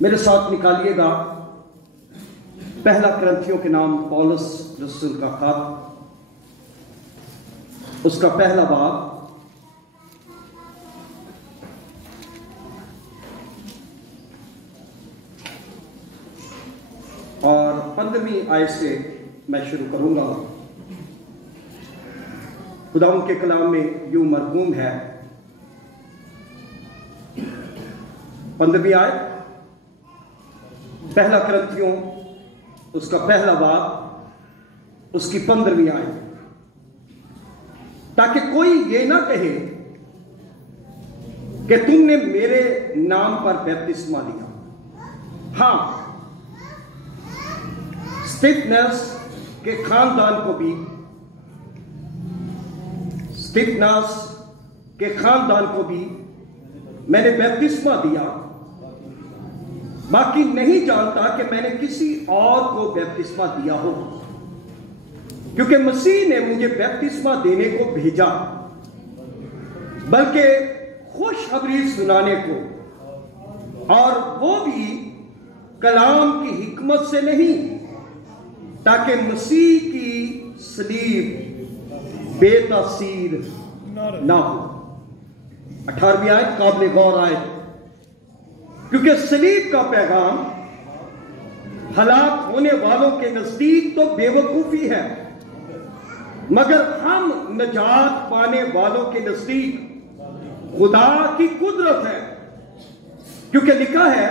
میرے ساتھ نکالیے گا پہلا کرنتھیوں کے نام پولس رسول کا خط، اس کا پہلا باب اور 15ویں آیت سے میں شروع کروں گا۔ خداوند کے کلام میں یوں مرقوم ہے، 15ویں آیت، پہلا کرنتھیوں اس کا پہلا باب اس کی 15ویں آیت، تاکہ کوئی یہ نہ کہے کہ تم نے میرے نام پر بپتسمہ لیا۔ ہاں، اسٹیفنس کے خاندان کو بھی میں نے بپتسمہ دیا، باقی نہیں جانتا کہ میں نے کسی اور کو بپتسمہ دیا ہو، کیونکہ مسیح نے مجھے بپتسمہ دینے کو بھیجا، بلکہ خوشخبری سنانے کو، اور وہ بھی کلام کی حکمت سے نہیں، تاکہ مسیح کی صلیب بے تاثیر نہ ہو۔ 18ویں آیت قابل غور آیت، کیونکہ صلیب کا پیغام ہلاک ہونے والوں کے نزدیک تو بے وقوفی ہے، مگر ہم نجات پانے والوں کے نزدیک خدا کی قدرت ہے، کیونکہ لکھا ہے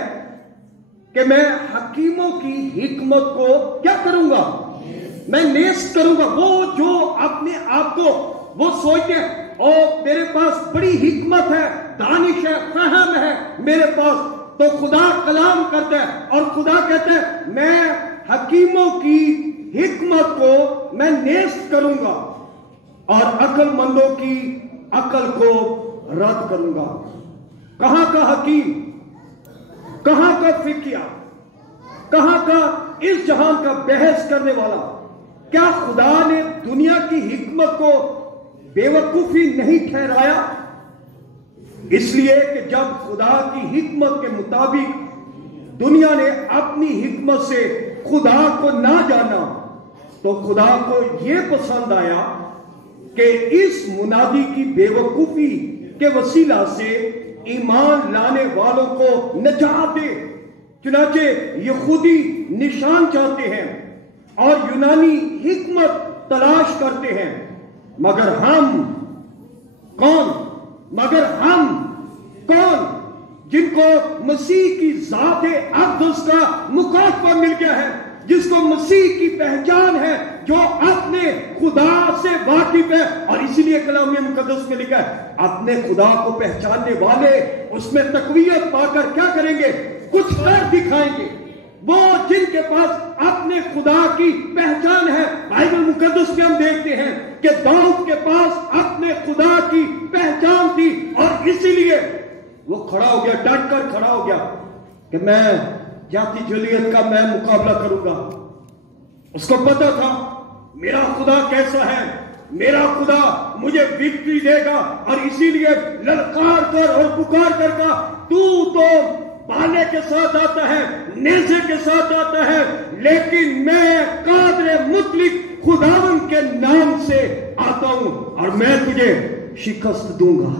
کہ میں حکیموں کی حکمت کو کیا کروں گا؟ میں نیست کروں گا۔ وہ جو اپنے آپ کو وہ سوچتے ہیں او میرے پاس بڑی حکمت ہے، دانش ہے، فہم ہے میرے پاس، تو خدا کلام کرتا ہے اور خدا کہتا ہے میں حکیموں کی حکمت کو میں نیست کروں گا اور عقل مندوں کی عقل کو رد کروں گا۔ کہاں کا حکیم، کہاں کا فقیہ، کہاں کا اس جہان کا بحث کرنے والا؟ کیا خدا نے دنیا کی حکمت کو بے وقوفی نہیں ٹھہرایا؟ اس لیے کہ جب خدا کی حکمت کے مطابق دنیا نے اپنی حکمت سے خدا کو نہ جانا، تو خدا کو یہ پسند آیا کہ اس منادی کی بے وقوفی کے وسیلہ سے ایمان لانے والوں کو نجات دے۔ چنانچہ یہودی نشان چاہتے ہیں اور یونانی حکمت تلاش کرتے ہیں، مگر ہم کون جن کو مسیح کی ذات اقدس کا مکافہ مل گیا ہے، جس کو مسیح کی پہچان ہے، جو اپنے خدا سے واقف ہے، اور اسی لیے کلام مقدس میں لکھا ہے اپنے خدا کو پہچاننے والے اس میں تقویت پا کر کیا کریں گے؟ کچھ کر دکھائیں گے۔ وہ جن کے پاس اپنے خدا کی پہچان ہے، بائبل مقدس میں ہم دیکھتے ہیں کہ داؤد کے پاس اپنے خدا کی پہچان تھی، اور اسی لیے وہ کھڑا ہو گیا، ڈٹ کر کھڑا ہو گیا کہ میں جاتی جلیت کا میں مقابلہ کروں گا۔ اس کو پتا تھا میرا خدا کیسا ہے، میرا خدا مجھے وکٹری دے گا، اور اسی لیے للکار کر اور پکار کر کا تو بالے کے ساتھ آتا ہے، نیزے کے ساتھ آتا ہے، لیکن میں قادر مطلق خداوند کے نام سے آتا ہوں اور میں تجھے شکست دوں گا۔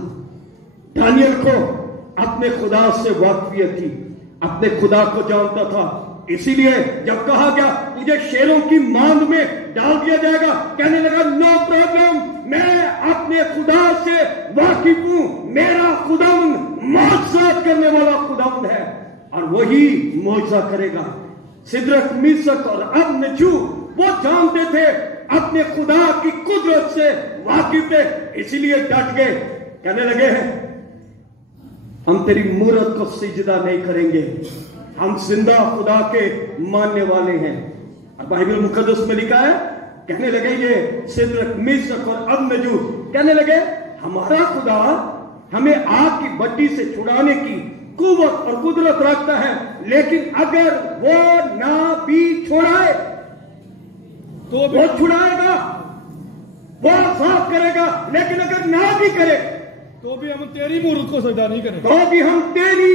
دانیل کو اپنے خدا سے واقفیت تھی، اپنے خدا کو جانتا تھا، اسی لیے جب کہا گیا تجھے شیروں کی ماند میں ڈال دیا جائے گا، کہنے لگا نو پرابلم، میں اپنے خدا سے واقف ہوں، میرا خداوند معجزات کرنے والا خداوند ہے اور وہی معجزہ کرے گا۔ سدرک میشک اور ابدنیگو وہ جانتے تھے، اپنے خدا کی قدرت سے واقف تھے، اسی لیے ڈٹ گئے، کہنے لگے ہم تیری مورت کو سجدہ نہیں کریں گے، ہم زندہ خدا کے ماننے والے ہیں۔ اور بائبل مقدس میں لکھا ہے کہنے لگے یہ سدرک میشک اور ابدنیگو کہنے لگے ہمارا خدا ہمیں آگ کی بٹی سے چھڑانے کی قوت اور قدرت رکھتا ہے، لیکن اگر وہ نہ بھی چھڑائے تو وہ چھڑائے گا، وہ صاف کرے گا، لیکن اگر نہ بھی کرے تو بھی ہم تیری مورت کو سجدہ نہیں کریں گے، تو بھی ہم تیری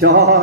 4।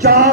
4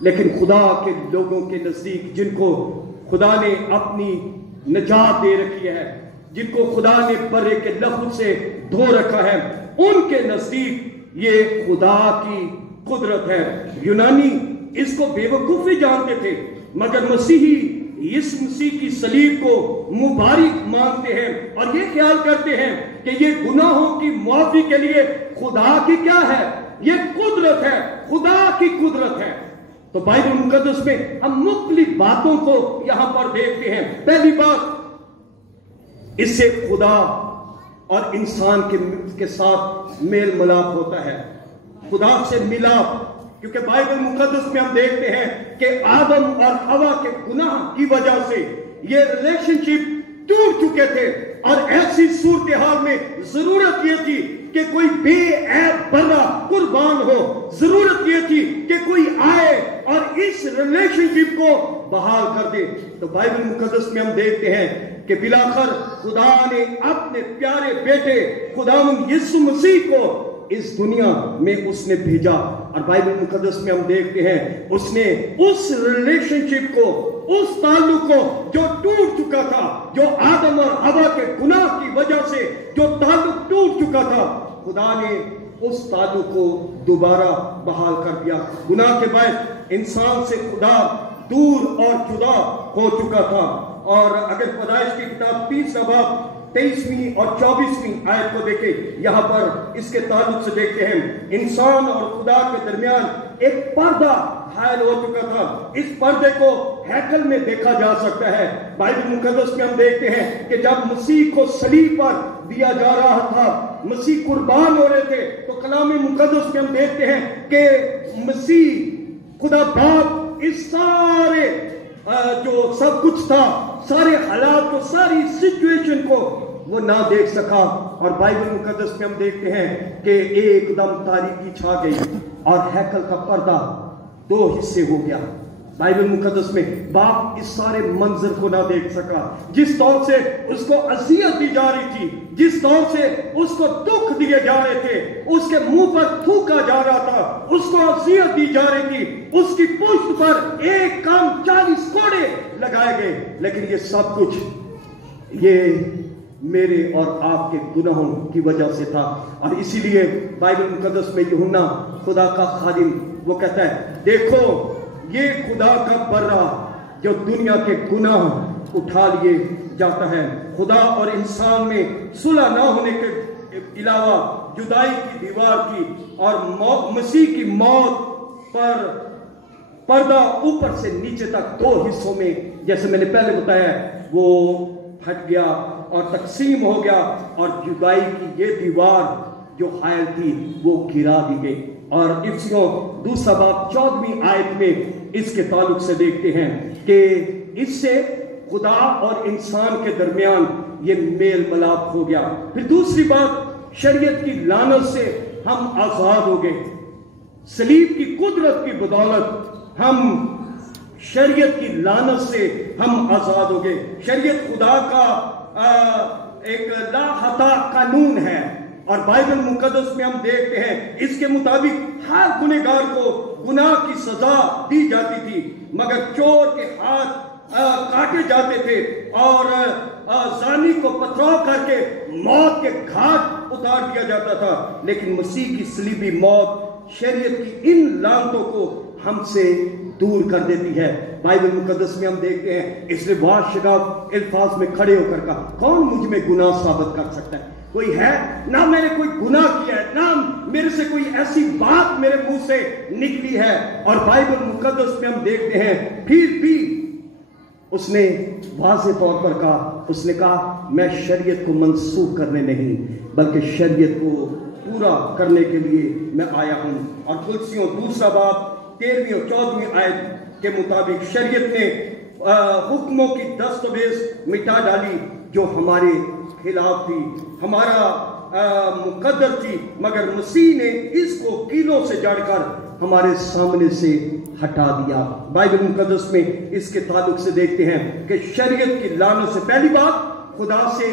لیکن خدا کے لوگوں کے نزدیک جن کو خدا نے اپنی نجات دے رکھی ہے، جن کو خدا نے برے کے لہو سے دھو رکھا ہے، ان کے نزدیک یہ خدا کی قدرت ہے۔ یونانی اس کو بے وقوفی جانتے تھے، مگر مسیحی اس مسیح کی صلیب کو مبارک مانتے ہیں اور یہ خیال کرتے ہیں کہ یہ گناہوں کی معافی کے لیے خدا کی کیا ہے؟ یہ قدرت ہے، خدا کی قدرت ہے۔ تو بائبل مقدس میں ہم مختلف باتوں کو یہاں پر دیکھتے ہیں۔ پہلی بات، اس سے خدا اور انسان کے ساتھ میل ملاپ ہوتا ہے، خدا سے ملاپ، کیونکہ بائبل مقدس میں ہم دیکھتے ہیں کہ آدم اور حوا کے گناہ کی وجہ سے یہ ریلیشن شپ ٹوٹ چکے تھے، اور ایسی صورتحال میں ضرورت یہ تھی کہ کوئی بے عیب بندہ قربان ہو، ضرورت یہ تھی کہ کوئی آئے اور اس ریلیشن شپ کو بحال کر دے۔ تو بائبل مقدس میں ہم دیکھتے ہیں کہ بلاخر خدا نے اپنے پیارے بیٹے خداوند یسوع مسیح کو اس دنیا میں اس نے بھیجا، اور بائبل مقدس میں ہم دیکھتے ہیں اس نے اس ریلیشن شپ کو، اس تعلق کو جو ٹوٹ چکا تھا، جو آدم اور حوا کے گناہ کی وجہ سے جو تعلق ٹوٹ چکا تھا، خدا نے اس تعلق کو دوبارہ بحال کر دیا۔ گناہ کے بعد انسان سے خدا دور اور جدا ہو چکا تھا، اور اگر پیدائش کی کتاب 30 باب 23ویں اور 24ویں آیت کو دیکھیں، یہاں پر اس کے تعلق سے دیکھتے ہیں انسان اور خدا کے درمیان ایک پردہ حائل ہو چکا تھا۔ اس پردے کو ہیکل میں دیکھا جا سکتا ہے۔ بائبل مقدس میں ہم دیکھتے ہیں کہ جب مسیح کو صلیب پر دیا جا رہا تھا، مسیح قربان ہو رہے تھے، تو کلام مقدس میں ہم دیکھتے ہیں کہ مسیح خدا باپ اس سارے جو سب کچھ تھا، سارے حالات کو، ساری سچویشن کو وہ نہ دیکھ سکا، اور بائبل مقدس میں ہم دیکھتے ہیں کہ ایک دم تاریکی چھا گئی اور ہیکل کا پردہ 2 حصے ہو گیا۔ بائبل مقدس میں باپ اس سارے منظر کو نہ دیکھ سکا، جس طور سے اس کو اذیت دی جا رہی تھی، جس طور سے اس کو دکھ دیے جا رہے تھے، اس کے منہ پر تھوکا جا رہا تھا، اس کو اذیت دی جا رہی تھی، اس کی پشت پر ایک کام 40 کوڑے لگائے گئے، لیکن یہ سب کچھ یہ میرے اور آپ کے گناہوں کی وجہ سے تھا۔ اور اسی لیے بائبل مقدس میں یوحنا خدا کا خادم وہ کہتا ہے، دیکھو یہ خدا کا برہ جو دنیا کے گناہ اٹھا لیے جاتا ہے۔ خدا اور انسان میں صلح نہ ہونے کے علاوہ جدائی کی دیوار کی اور مسیح کی موت پر پردہ اوپر سے نیچے تک 2 حصوں میں، جیسے میں نے پہلے بتایا، وہ پھٹ گیا اور تقسیم ہو گیا، اور جدائی کی یہ دیوار جو حائل تھی وہ گرا دی گئی۔ اور افسیوں 2 باب 14ویں آیت میں اس کے تعلق سے دیکھتے ہیں کہ اس سے خدا اور انسان کے درمیان یہ میل ملاپ ہو گیا۔ پھر دوسری بات، شریعت کی لعنت سے ہم آزاد ہو گئے۔ صلیب کی قدرت کی بدولت ہم شریعت کی لعنت سے ہم آزاد ہو گئے۔ شریعت خدا کا ایک لا خطا قانون ہے، اور بائبل مقدس میں ہم دیکھتے ہیں اس کے مطابق ہر گنہگار کو گناہ کی سزا دی جاتی تھی، مگر چور کے ہاتھ کاٹے جاتے تھے اور زانی کو پتھراؤ کر کے موت کے گھاٹ اتار دیا جاتا تھا۔ لیکن مسیح کی صلیبی موت شریعت کی ان لعنتوں کو ہم سے دور کر دیتی ہے۔ بائبل مقدس میں ہم دیکھتے ہیں اس نے واشگاف الفاظ میں کھڑے ہو کر کہا، کون مجھ میں گناہ ثابت کر سکتا ہے؟ کوئی ہے؟ نہ میں نے کوئی گناہ کیا ہے، نہ میرے سے کوئی ایسی بات میرے منہ سے نکلی ہے۔ اور بائبل مقدس میں ہم دیکھتے ہیں پھر بھی اس نے واضح طور پر کہا، اس نے کہا میں شریعت کو منسوخ کرنے نہیں بلکہ شریعت کو پورا کرنے کے لیے میں آیا ہوں۔ اور کلسیوں 2 باب 13ویں اور 14ویں آیت کے مطابق شریعت نے حکموں کی دستاویز مٹا ڈالی جو ہمارے خلاف تھی، ہمارا مقدر تھی، مگر مسیح نے اس کو کیلوں سے جڑ کر ہمارے سامنے سے ہٹا دیا۔ بائبل مقدس میں اس کے تعلق سے دیکھتے ہیں کہ شریعت کی لعنت سے پہلی بات خدا سے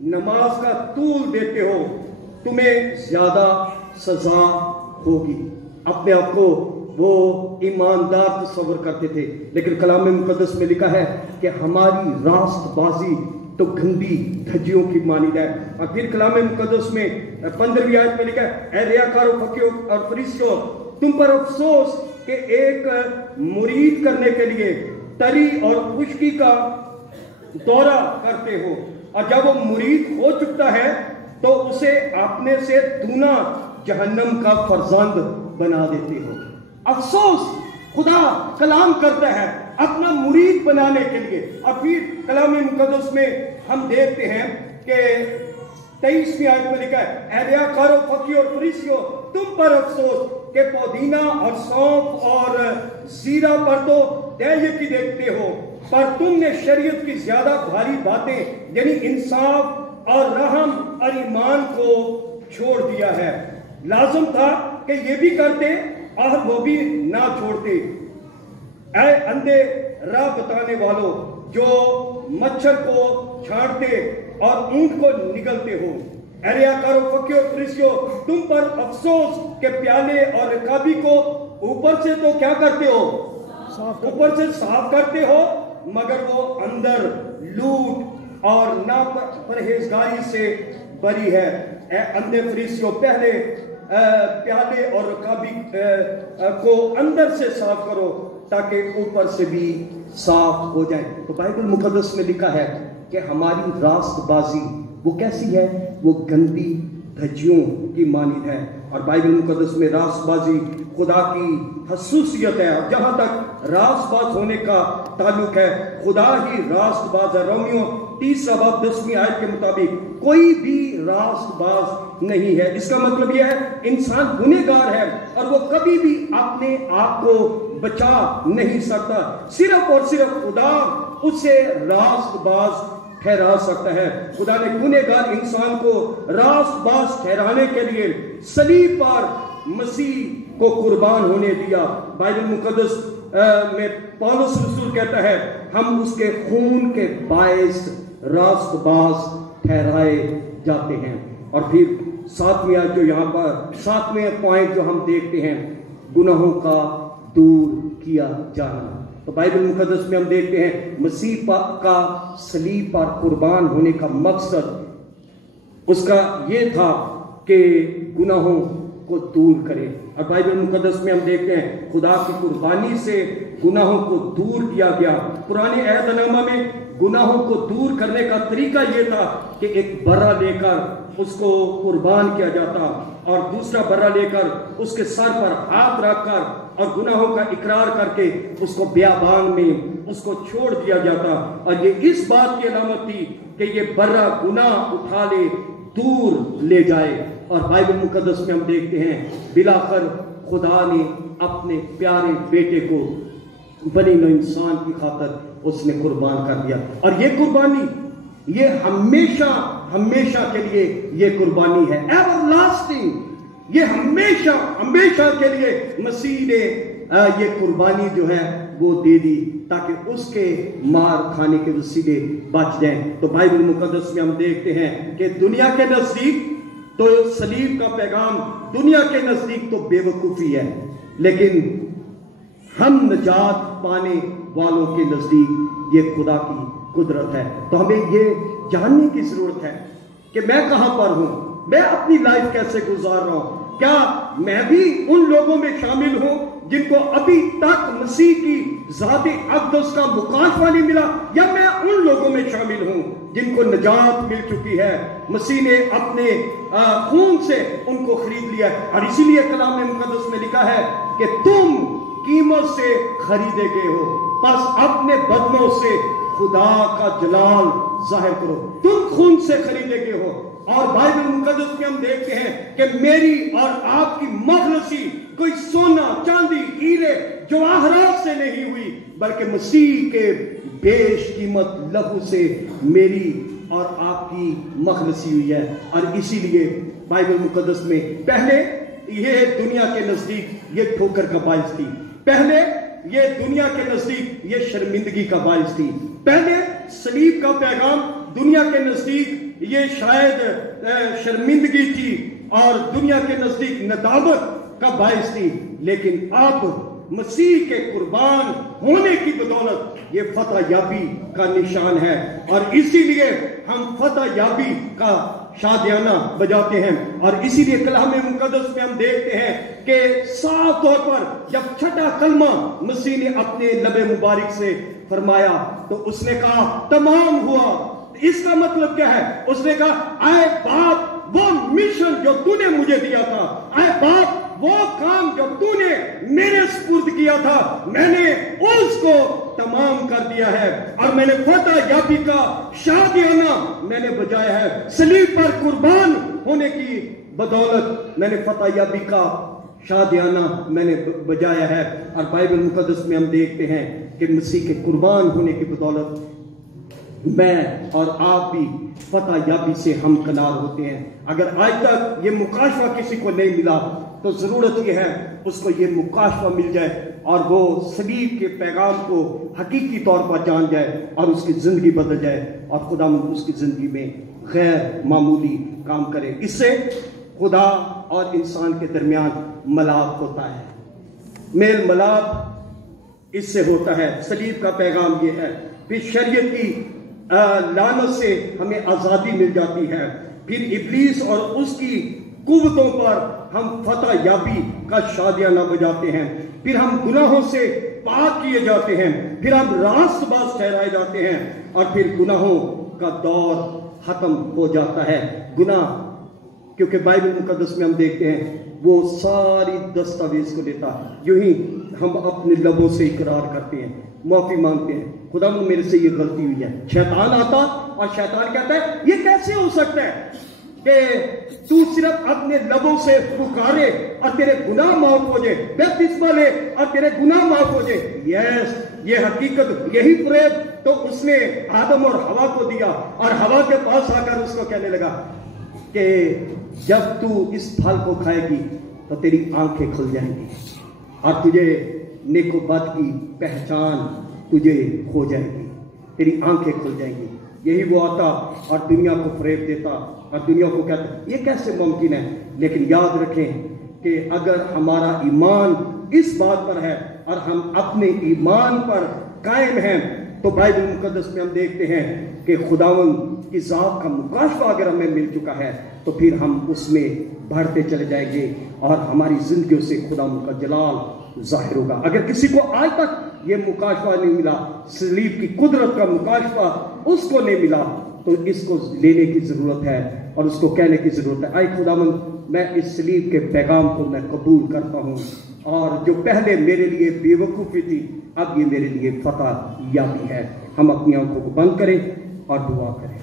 نماز کا طول دیتے ہو تمہیں زیادہ سزا ہوگی۔ اپنے آپ کو وہ ایماندار تصور کرتے تھے، لیکن کلام مقدس میں لکھا ہے کہ ہماری راست بازی تو گندی دھجیوں کی مانند ہے۔ اور پھر کلام مقدس میں 15ویں آیت میں لکھا ہے، اے ریاکاروں، فقیروں اور فریسیوں، تم پر افسوس کہ ایک مرید کرنے کے لیے تری اور خشکی کا دورہ کرتے ہو، اور جب وہ مرید ہو چکتا ہے تو اسے اپنے سے دونا جہنم کا فرزند بنا دیتے ہو۔ افسوس خدا کلام کرتا ہے اپنا مرید بنانے کے لیے۔ اور پھر کلام مقدس میں ہم دیکھتے ہیں کہ 23ویں آیت میں لکھا ہے، اے ریاکاروں، فقیروں اور فریسیوں، تم پر افسوس کہ پودینہ اور سونف اور زیرہ پر تو دہیے کی دیکھتے ہو، پر تم نے شریعت کی زیادہ بھاری باتیں یعنی انصاف اور رحم اور ایمان کو چھوڑ دیا ہے۔ لازم تھا کہ یہ بھی کرتے اور وہ بھی نہ چھوڑتے۔ اے اندھے راہ بتانے والوں جو مچھر کو چھاڑتے اور اونٹ کو نگلتے ہو، اے ریاکاروں، فقیروں اور فریسیوں، تم پر افسوس کہ پیالے اور رکابی کو اوپر سے تو کیا کرتے ہو؟ اوپر سے صاف کرتے ہو، مگر وہ اندر لوٹ اور نا پرہیزگاری سے بری ہے۔ اے اندھے فریسیوں، پہلے پیالے اور رکابی کو اندر سے صاف کرو تاکہ اوپر سے بھی صاف ہو جائے۔ تو بائبل مقدس میں لکھا ہے کہ ہماری راست بازی وہ کیسی ہے؟ وہ گندی دھجیوں کی مانند ہے۔ اور بائبل مقدس میں راست بازی خدا کی خصوصیت ہے، اور جہاں تک راست باز ہونے کا تعلق ہے خدا ہی راست باز ہے۔ رومیو 30 باب 10ویں آیت کے مطابق کوئی بھی راست باز نہیں ہے۔ اس کا مطلب یہ ہے انسان گنہگار ہے اور وہ کبھی بھی اپنے آپ کو بچا نہیں سکتا، صرف اور صرف خدا اسے راست باز ٹھہرا سکتا ہے۔ خدا نے گنہگار انسان کو راست باز ٹھہرانے کے لیے صلیب پر مسیح کو قربان ہونے دیا۔ بائبل مقدس میں پولس رسول کہتا ہے ہم اس کے خون کے باعث راست باز ٹھہرائے جاتے ہیں۔ اور پھر ساتویں پوائنٹ جو ہم دیکھتے ہیں، گناہوں کا دور کیا جانا۔ تو بائبل مقدس میں ہم دیکھتے ہیں مسیح کا صلیب پر قربان ہونے کا مقصد اس کا یہ تھا کہ گناہوں کو دور کرے۔ اور بائبل مقدس میں ہم دیکھتے ہیں خدا کی قربانی سے گناہوں کو دور کیا گیا۔ پرانے عہد نامہ میں گناہوں کو دور کرنے کا طریقہ یہ تھا کہ ایک برا لے کر اس کو قربان کیا جاتا اور دوسرا برا لے کر اس کے سر پر ہاتھ رکھ کر اور گناہوں کا اقرار کر کے اس کو بیابان میں اس کو چھوڑ دیا جاتا۔ اور یہ اس بات کی علامت تھی کہ یہ برا گناہ اٹھا لے، دور لے جائے۔ اور بائبل مقدس میں ہم دیکھتے ہیں بلاخر خدا نے اپنے پیارے بیٹے کو بنی نوع انسان کی خاطر اس نے قربان کر دیا۔ اور یہ قربانی یہ ہمیشہ ہمیشہ کے لیے یہ قربانی ہے، ایور لاسٹنگ۔ یہ ہمیشہ ہمیشہ کے لیے مسیح نے یہ قربانی جو ہے وہ دے دی تاکہ اس کے مار کھانے کے وسیلے بچ جائیں۔ تو بائبل مقدس میں ہم دیکھتے ہیں کہ دنیا کے نزدیک تو صلیب کا پیغام دنیا کے نزدیک تو بے وقوفی ہے، لیکن ہم نجات پانے والوں کے نزدیک یہ خدا کی قدرت ہے۔ تو ہمیں یہ جاننے کی ضرورت ہے کہ میں کہاں پر ہوں، میں اپنی لائف کیسے گزار رہا ہوں۔ کیا میں بھی ان لوگوں میں شامل ہوں جن کو ابھی تک مسیح کی ذات اقدس کا مکاشفہ نہیں ملا، یا میں ان لوگوں میں شامل ہوں جن کو نجات مل چکی ہے؟ مسیح نے اپنے خون سے ان کو خرید لیا ہے، اور اسی لیے کلام مقدس میں لکھا ہے کہ تم قیمت سے خریدے گئے ہو، بس اپنے بدنوں سے خدا کا جلال ظاہر کرو۔ تم خون سے خریدے گئے ہو۔ اور بائبل مقدس میں ہم دیکھتے ہیں کہ میری اور آپ کی مخلصی کوئی سونا، چاندی، ہیرے، جواہرات سے نہیں ہوئی، بلکہ مسیح کے بیش قیمت لہو سے میری اور آپ کی مخلصی ہوئی ہے۔ اور اسی لیے بائبل مقدس میں پہلے یہ دنیا کے نزدیک یہ ٹھوکر کا باعث تھی، پہلے یہ دنیا کے نزدیک یہ شرمندگی کا باعث تھی، پہلے صلیب کا پیغام دنیا کے نزدیک یہ شاید شرمندگی تھی اور دنیا کے نزدیک ندامت کا باعث تھی، لیکن اب مسیح کے قربان ہونے کی بدولت یہ فتح یابی کا نشان ہے، اور اسی لیے ہم فتح یابی کا شادیانہ بجاتے ہیں۔ اور اسی لیے کلام مقدس میں ہم دیکھتے ہیں کہ صاف طور پر جب چھٹا کلمہ مسیح نے اپنے لب مبارک سے فرمایا تو اس نے کہا تمام ہوا۔ اس کا مطلب کیا ہے؟ اس نے کہا اے باپ، وہ مشن جو تو نے مجھے دیا تھا، اے باپ وہ کام جو تو نے میرے سپرد کیا تھا، میں نے اس کو تمام کر دیا ہے، اور میں نے فتح یابی کا شادیانہ میں نے بجایا ہے۔ صلیب پر قربان ہونے کی بدولت میں نے فتح یابی کا شادیانہ میں نے بجایا ہے۔ اور بائبل مقدس میں ہم دیکھتے ہیں کہ مسیح کے قربان ہونے کی بدولت میں اور آپ بھی فتح یابی سے ہم کنار ہوتے ہیں۔ اگر آج تک یہ مکاشفہ کسی کو نہیں ملا تو ضرورت یہ ہے اس کو یہ مکاشفہ مل جائے اور وہ صلیب کے پیغام کو حقیقی طور پر جان جائے اور اس کی زندگی بدل جائے اور خدا اس کی زندگی میں غیر معمولی کام کرے۔ اس سے خدا اور انسان کے درمیان ملاپ ہوتا ہے، میل ملاپ اس سے ہوتا ہے۔ صلیب کا پیغام یہ ہے، پھر شریعت کی لعنت سے ہمیں آزادی مل جاتی ہے، پھر ابلیس اور اس کی قوتوں پر ہم فتح یابی کا شادیانہ بجاتے ہیں، پھر ہم گناہوں سے پاک کیے جاتے ہیں، پھر ہم راست باز ٹھہرائے جاتے ہیں، اور پھر گناہوں کا دور ختم ہو جاتا ہے۔ گناہ کیونکہ بائبل مقدس میں ہم دیکھتے ہیں وہ ساری دستاویز کو لیتا ہے، یوں ہی ہم اپنے لبوں سے اقرار کرتے ہیں، معافی مانگتے ہیں، خدا میرے سے یہ غلطی ہوئی ہے۔ شیطان آتا اور شیطان کہتا ہے یہ کیسے ہو سکتا ہے کہ تو صرف اپنے لبوں سے پکارے اور تیرے گناہ معاف ہو جائے، بپتسمہ لے اور تیرے گناہ معاف ہو جائے۔ یس، یہ حقیقت، یہی فریب تو اس نے آدم اور ہوا کو دیا، اور ہوا کے پاس آ کر اس کو کہنے لگا کہ جب تو اس پھل کو کھائے گی تو تیری آنکھیں کھل جائیں گی اور تجھے نیک و بد کی پہچان تجھے ہو جائے گی، تیری آنکھیں کھل جائیں گی۔ یہی وہ آتا اور دنیا کو فریب دیتا اور دنیا کو کہتا یہ کیسے ممکن ہے؟ لیکن یاد رکھیں کہ اگر ہمارا ایمان اس بات پر ہے اور ہم اپنے ایمان پر قائم ہیں تو بائبل مقدس میں ہم دیکھتے ہیں کہ خداوند کی ذات کا مکاشفہ اگر ہمیں مل چکا ہے تو پھر ہم اس میں بڑھتے چلے جائیں گے اور ہماری زندگیوں سے خداوند کا جلال ظاہر ہوگا۔ اگر کسی کو آج تک یہ مکاشفہ نہیں ملا، صلیب کی قدرت کا مکاشفہ اس کو نہیں ملا، تو اس کو لینے کی ضرورت ہے اور اس کو کہنے کی ضرورت ہے، اے خداوند میں اس صلیب کے پیغام کو میں قبول کرتا ہوں، اور جو پہلے میرے لیے بے وقوفی تھی اب یہ میرے لیے فتح یابی ہے۔ ہم اپنی آنکھوں کو بند کریں اور دعا کریں۔